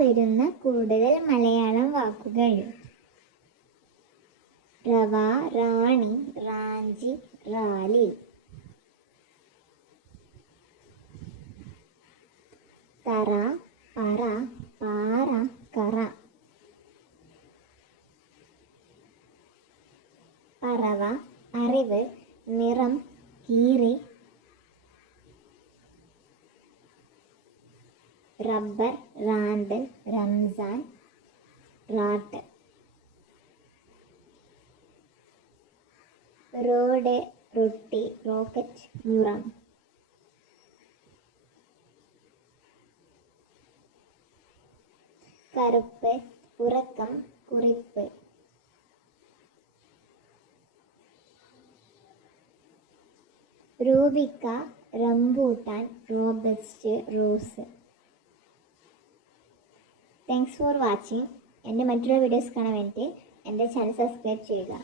വരുന്ന കൂടുതൽ മലയാളം വാക്കുകൾ: റവ, റാണി, റാഞ്ചി, റാലി. തറ, പറ, പാറ, കറ. പറവ, അറിവ്, നിറം, കീറി. റബ്ബർ, റാന്തൽ, റംസാൻ, റാട്ട്. റോഡ്, റൊട്ടി, റോക്കറ്റ്, മുറം. കറുപ്പ്, ഉറക്കം, കുറിപ്പ്. റൂബിക്ക, rambutan, robust, rose. Thanks for watching. എൻ്റെ മറ്റുള്ള വീഡിയോസ് കാണാൻ വേണ്ടി എൻ്റെ ചാനൽ സബ്സ്ക്രൈബ് ചെയ്യുക.